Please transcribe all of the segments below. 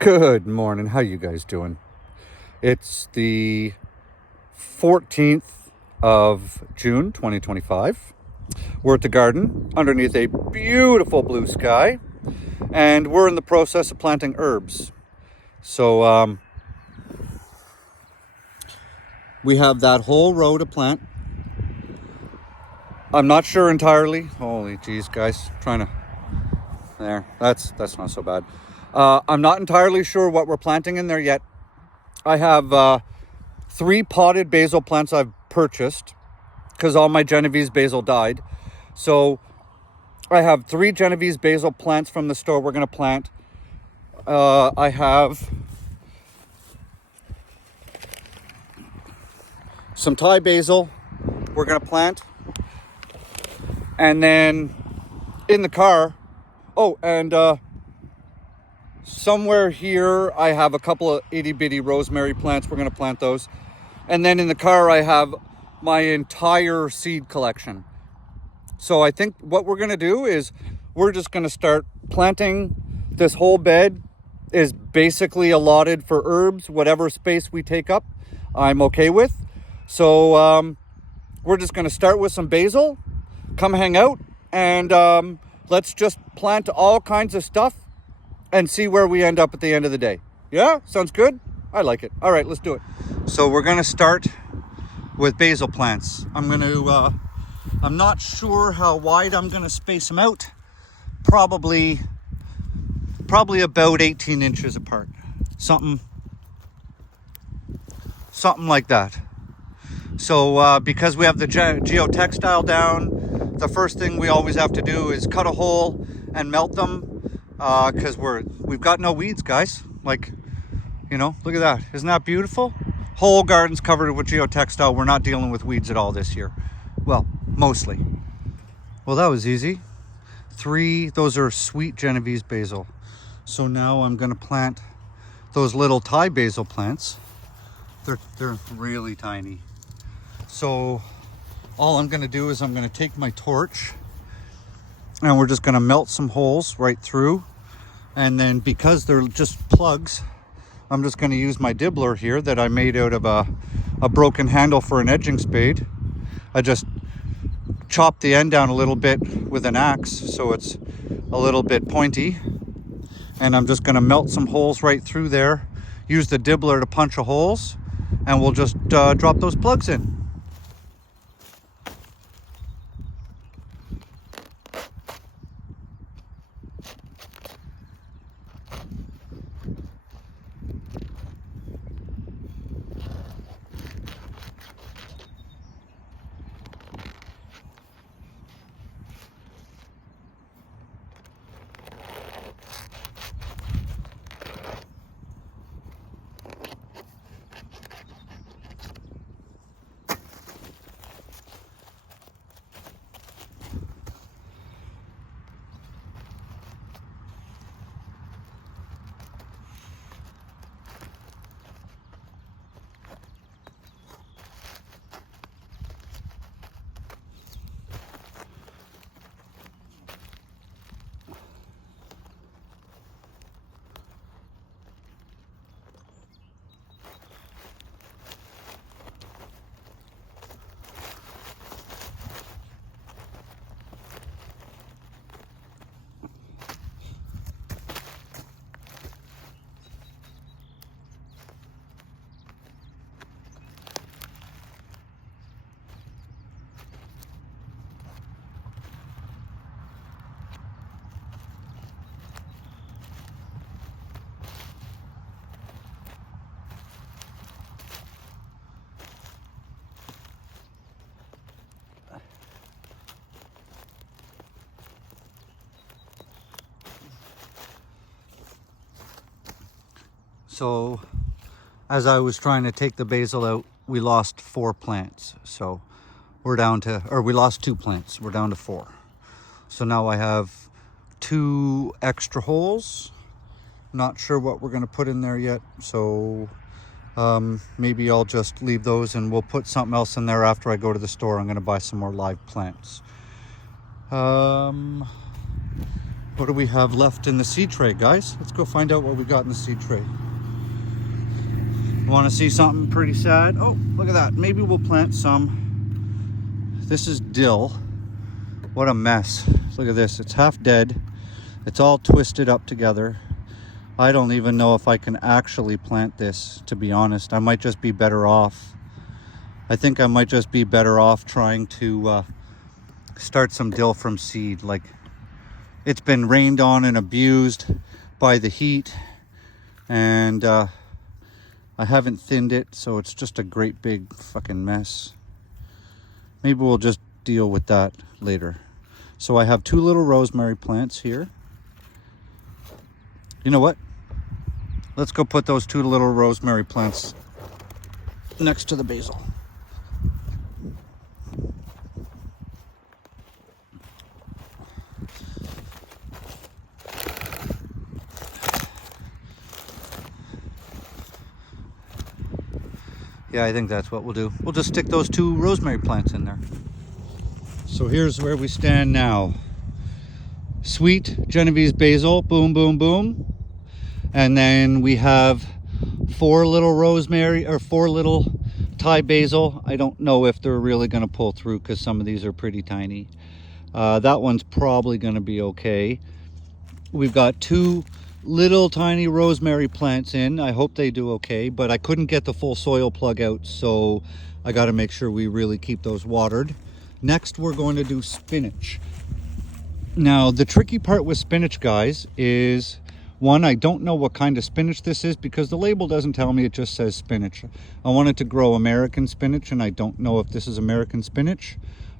Good morning. How you guys doing? It's the 14th of June, 2025. We're at the garden underneath a beautiful blue sky, and we're in the process of planting herbs. So we have that whole row to plant. I'm not sure entirely. Holy geez, guys, trying to. There, that's not so bad. I'm not entirely sure what we're planting in there yet. I have 3 potted basil plants I've purchased because all my Genovese basil died. So I have 3 Genovese basil plants from the store we're going to plant. I have some Thai basil we're going to plant. And then in the car, somewhere here I have a couple of itty bitty rosemary plants. We're going to plant those. And then in the car I have my entire seed collection. So I think what we're going to do is we're just going to start planting. This whole bed is basically allotted for herbs. Whatever space we take up, I'm okay with. So we're just going to start with some basil. Come hang out and let's just plant all kinds of stuff and see where we end up at the end of the day. Yeah, sounds good. I like it. All right, let's do it. So we're going to start with basil plants. I'm not sure how wide I'm going to space them out. Probably about 18 inches apart. Something like that. So because we have the geotextile down, the first thing we always have to do is cut a hole and melt them, because we've got no weeds, guys. Like, look at that. Isn't that beautiful? Whole garden's covered with geotextile. We're not dealing with weeds at all this year. Well, mostly. Well, that was easy. 3, those are sweet Genovese basil. So now I'm going to plant those little Thai basil plants. They're really tiny. So all I'm going to do is I'm going to take my torch and we're just going to melt some holes right through. And then because they're just plugs, I'm just going to use my dibbler here that I made out of a broken handle for an edging spade. I just chopped the end down a little bit with an axe so it's a little bit pointy. And I'm just going to melt some holes right through there. Use the dibbler to punch a holes and we'll just drop those plugs in. So as I was trying to take the basil out, we lost 4 plants. So we lost 2 plants. We're down to 4. So now I have 2 extra holes. Not sure what we're going to put in there yet. So maybe I'll just leave those and we'll put something else in there after I go to the store. I'm going to buy some more live plants. What do we have left in the seed tray, guys? Let's go find out what we got in the seed tray. Want to see something pretty sad? Oh, look at that. Maybe we'll plant some. This is dill. What a mess. Look at this. It's half dead. It's all twisted up together. I don't even know if I can actually plant this, to be honest. I might just be better off. I think I might just be better off trying to start some dill from seed. Like, it's been rained on and abused by the heat, and I haven't thinned it, so it's just a great big fucking mess. Maybe we'll just deal with that later. So I have 2 little rosemary plants here. You know what? Let's go put those 2 little rosemary plants next to the basil. Yeah, I think that's what we'll do. We'll just stick those 2 rosemary plants in there. So here's where we stand now. Sweet Genovese basil, boom, boom, boom. And then we have 4 little rosemary, or 4 little Thai basil. I don't know if they're really gonna pull through because some of these are pretty tiny. That one's probably gonna be okay. We've got 2 little tiny rosemary plants in. I hope they do okay, but I couldn't get the full soil plug out, so I got to make sure we really keep those watered. Next, we're going to do spinach. Now, the tricky part with spinach, guys, is one, I don't know what kind of spinach this is because the label doesn't tell me, it just says spinach. I wanted to grow American spinach, and I don't know if this is American spinach,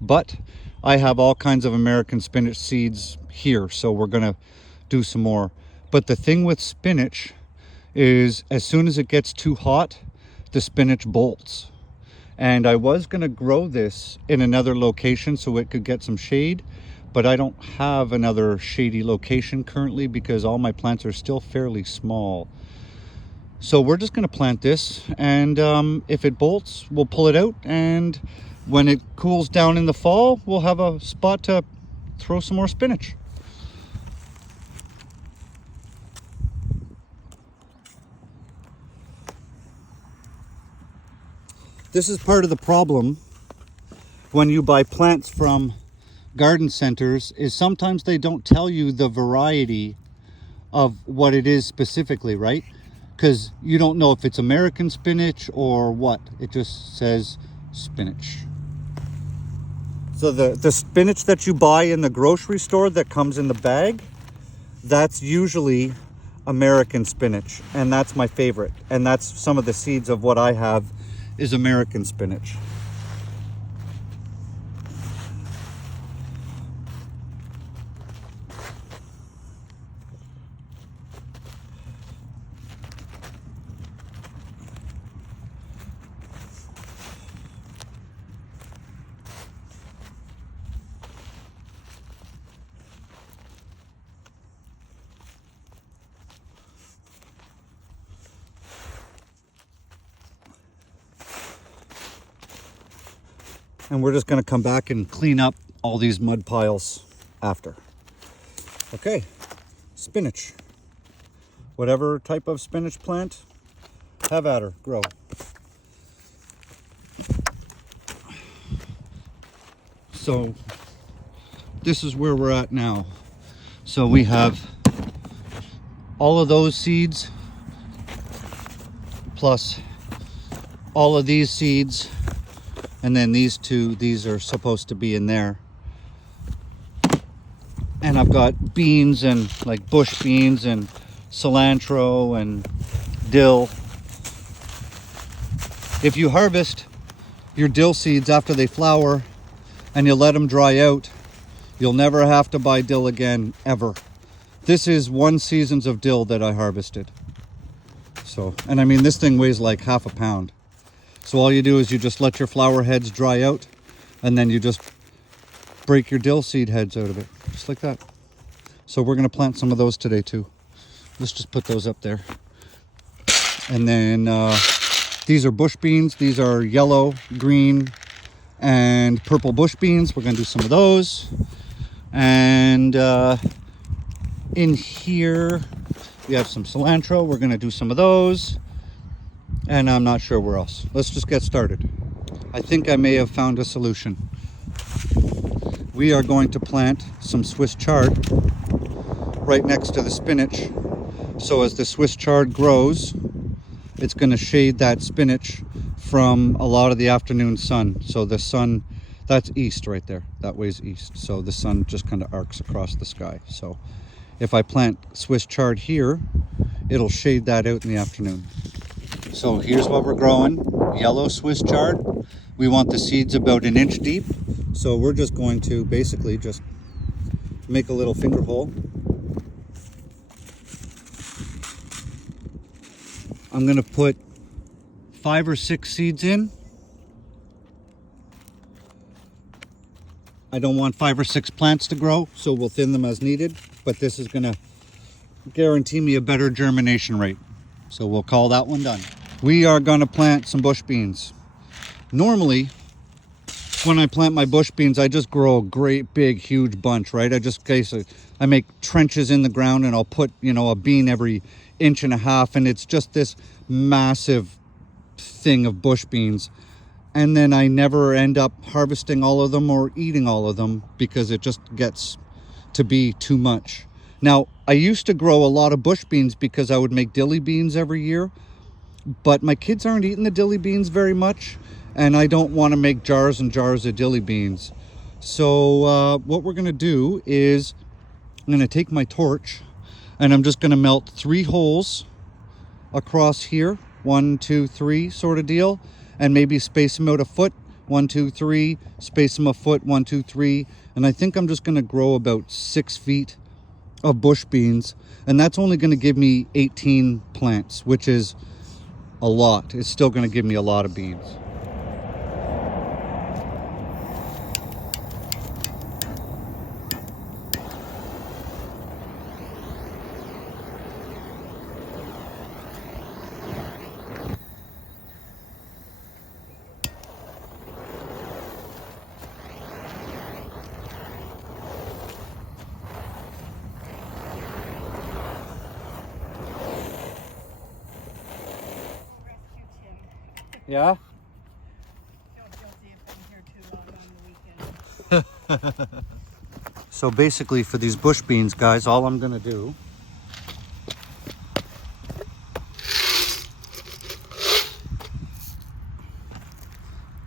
but I have all kinds of American spinach seeds here, so we're gonna do some more. But the thing with spinach is as soon as it gets too hot, the spinach bolts. And I was gonna grow this in another location so it could get some shade, but I don't have another shady location currently because all my plants are still fairly small. So we're just gonna plant this, and if it bolts, we'll pull it out, and when it cools down in the fall, we'll have a spot to throw some more spinach. This is part of the problem when you buy plants from garden centers, is sometimes they don't tell you the variety of what it is specifically, right? Because you don't know if it's American spinach or what. It just says spinach. So the spinach that you buy in the grocery store that comes in the bag, that's usually American spinach, and that's my favorite. And that's some of the seeds of what I have is American spinach. And we're just going to come back and clean up all these mud piles after. Okay, spinach. Whatever type of spinach plant, have at her, grow. So this is where we're at now. So we have all of those seeds, plus all of these seeds, and then these 2, these are supposed to be in there. And I've got beans and like bush beans and cilantro and dill. If you harvest your dill seeds after they flower and you let them dry out, you'll never have to buy dill again, ever. This is 1 season's of dill that I harvested. So, and I mean, this thing weighs like half a pound. So all you do is you just let your flower heads dry out, and then you just break your dill seed heads out of it, just like that. So we're gonna plant some of those today too. Let's just put those up there. And then these are bush beans. These are yellow, green, and purple bush beans. We're gonna do some of those. And In here, we have some cilantro. We're gonna do some of those. And I'm not sure where else. Let's just get started. I think I may have found a solution. We are going to plant some Swiss chard right next to the spinach. So as the Swiss chard grows, it's going to shade that spinach from a lot of the afternoon sun. So the sun, that's east right there. That way's east. So the sun just kind of arcs across the sky. So if I plant Swiss chard here, it'll shade that out in the afternoon. So here's what we're growing. Yellow Swiss chard. We want the seeds about 1 inch deep. So we're just going to basically just make a little finger hole. I'm going to put 5 or 6 seeds in. I don't want 5 or 6 plants to grow, so we'll thin them as needed. But this is going to guarantee me a better germination rate. So we'll call that one done. We are going to plant some bush beans. Normally, when I plant my bush beans, I just grow a great big huge bunch, right? I make trenches in the ground and I'll put, a bean every 1.5 inches, and it's just this massive thing of bush beans. And then I never end up harvesting all of them or eating all of them because it just gets to be too much. Now, I used to grow a lot of bush beans because I would make dilly beans every year, but my kids aren't eating the dilly beans very much. And I don't want to make jars and jars of dilly beans. So what we're going to do is I'm going to take my torch and I'm just going to melt 3 holes across here. 1, 2, 3 sort of deal. And maybe space them out a foot. 1, 2, 3. Space them a foot. 1, 2, 3. And I think I'm just going to grow about 6 feet of bush beans. And that's only going to give me 18 plants, which is a lot. It's still going to give me a lot of beans. Yeah? So basically for these bush beans, guys, all I'm gonna do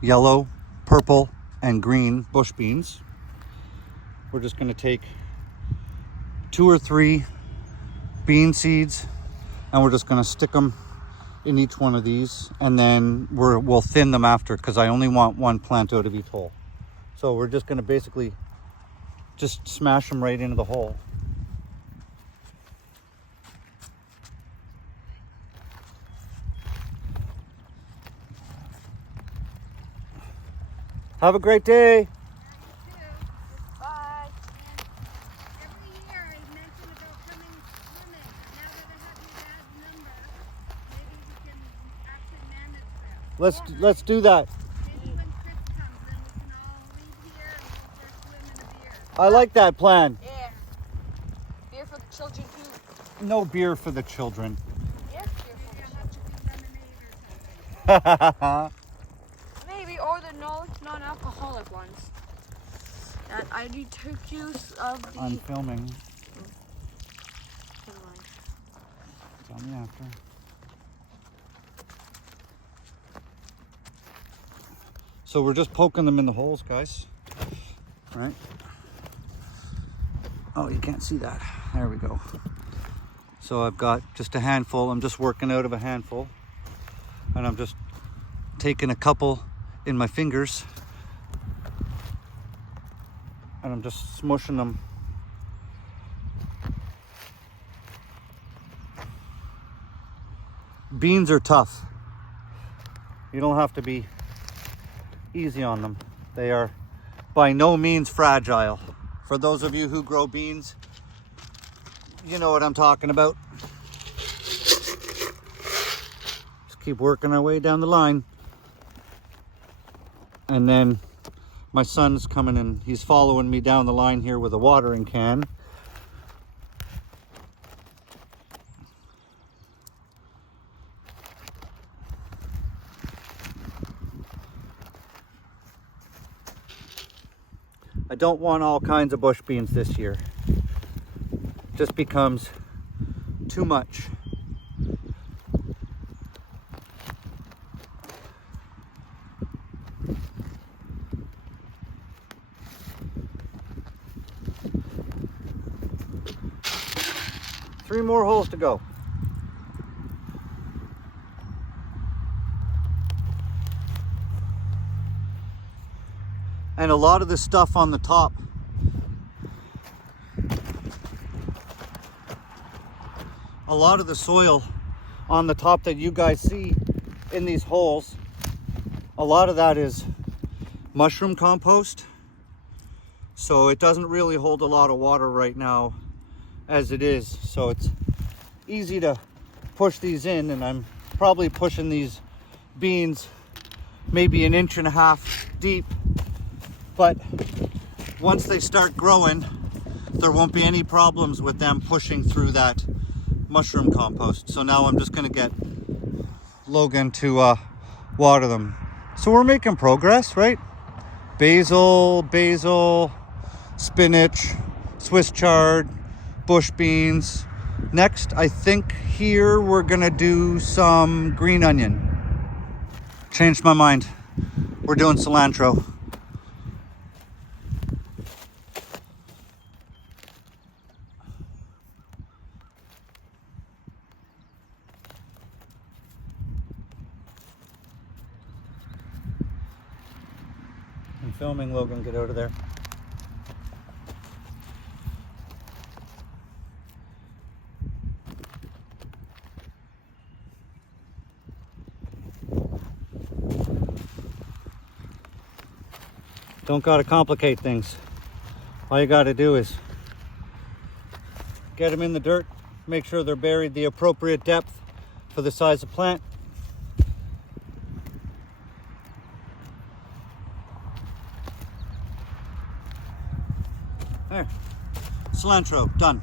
yellow, purple, and green bush beans. We're just gonna take 2 or 3 bean seeds and we're just gonna stick them in each one of these, and then we'll thin them after because I only want 1 plant out of each hole. So we're just going to basically just smash them right into the hole. Have a great day. Let's do that. Maybe when Chris comes, then we can all leave here and we'll just swim in a beer. I like that plan. Yeah. Beer for the children too. No beer for the children. Yeah, beer for Maybe the I'll have to do lemonade or something. Maybe, or the non-alcoholic ones. That I do took use of the. I'm filming. Never mind. Tell me after. So we're just poking them in the holes, guys. Right? Oh, you can't see that. There we go. So I've got just a handful. I'm just working out of a handful. And I'm just taking a couple in my fingers. And I'm just smushing them. Beans are tough. You don't have to be easy on them. They are by no means fragile. For those of you who grow beans, you know what I'm talking about. Just keep working our way down the line. And then my son's coming and he's following me down the line here with a watering can. I don't want all kinds of bush beans this year. Just becomes too much. Three more holes to go. And a lot of the stuff on the top, a lot of the soil on the top that you guys see in these holes, a lot of that is mushroom compost. So it doesn't really hold a lot of water right now as it is. So it's easy to push these in, and I'm probably pushing these beans maybe 1.5 inches deep. But once they start growing, there won't be any problems with them pushing through that mushroom compost. So now I'm just gonna get Logan to water them. So we're making progress, right? Basil, spinach, Swiss chard, bush beans. Next, I think here we're gonna do some green onion. Changed my mind. We're doing cilantro. I'm filming Logan, get out of there. Don't gotta complicate things. All you gotta do is get them in the dirt, make sure they're buried the appropriate depth for the size of plant. There, cilantro, done.